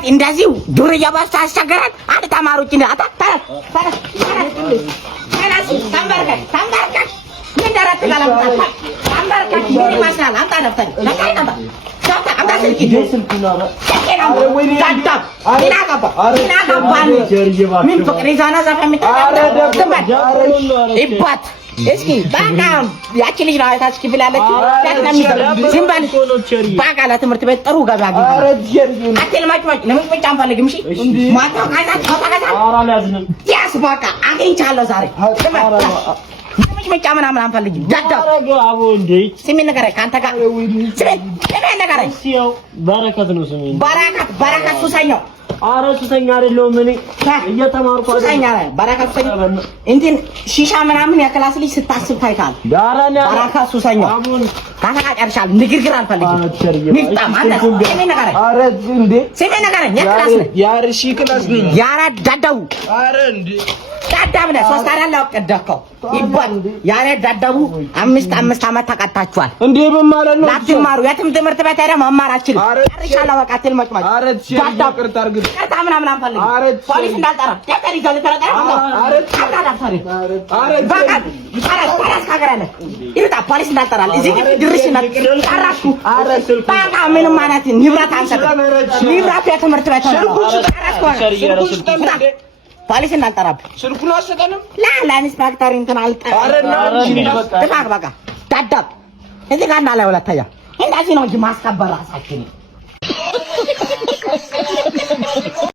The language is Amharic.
ቤት እንደዚህ ዱርዬ ባስ ታስቸግራል። አንድ ተማሪዎች እንደ አታ ተንበርከክ ምን ደረክ ጋላምጣ ተንበርከክ ምን ይመስላል? አምጣ ደፍተር ለካይ ነበር ሻታ አምጣ ስልክ ምን ፍቅር ይዛና ዘፈን ይባት እስኪ ባካ ያቺ ልጅ ነው አይታች ክፍላለች ሲምባል ባካ ለትምህርት ቤት ጥሩ ገባ አገኘ አትልማጭማጭ ለምን አንፈልግም እሺ ማታ ካይታት ካታ አራላዝንም ያስ ባካ አገኝቻለሁ ዛሬ መጫ ምናምን አንፈልግም ዳዳ አቦ እንዴ ስሚ ነገር ካንተ ጋር ስሚ ነገር ሲው በረከት ነው ስሚ በረከት ሱሰኛው አረ ሱሰኛ አይደለም እኔ እየተማርኩ ሱሰኛ ነኝ በረከት ሱሰኛ እንትን ሺሻ ምናምን ያክላስ ልጅ ስታስብ ታይታል በረከት ሱሰኛው አቡን ካታቃርሻል ንግግር አልፈልግም ንፍጣም አንተ ስሚ ነገር አረ እንዴ ስሚ ነገር ያክላስ ያርሺ ክላስ ነው ያራ ዳዳው አረ እንዴ ዳዳም ነው ሶስት አራላ ቀደከው ይባል ያሬ ዳዳቡ 5 አመት ተቀጣጣችኋል እንዴ በማለት ነው ላትማሩ የትም ትምህርት ቤት አይደለም መማር አትችልም አርሻላ በቃ አትልመጭማጭ አረ ዳዳው ቅርታርግ ከታ ምናምን አንፈልግ ፖሊስ እንዳልጠራ ያቀሪ ዘለ ተረጠራ አረ ታዳፋሪ አረ በቃ ታራስ ካገራለ ይርታ ፖሊስ እንዳልጠራ እዚህ ድርሽና ታራኩ አረ ስልኩ በቃ ምንም ማለት ንብረት አንሰጥ ንብረት የትምህርት ቤት ነው ፖሊስ እንዳልጠራብ ስልኩን አሰጠንም ላ ኢንስፔክተር እንትን አልጠራ አረ በቃ ታዳብ እዚህ ጋር እንዳለ ሁለተኛ እንደዚህ ነው እንጂ ማስከበር ራሳችን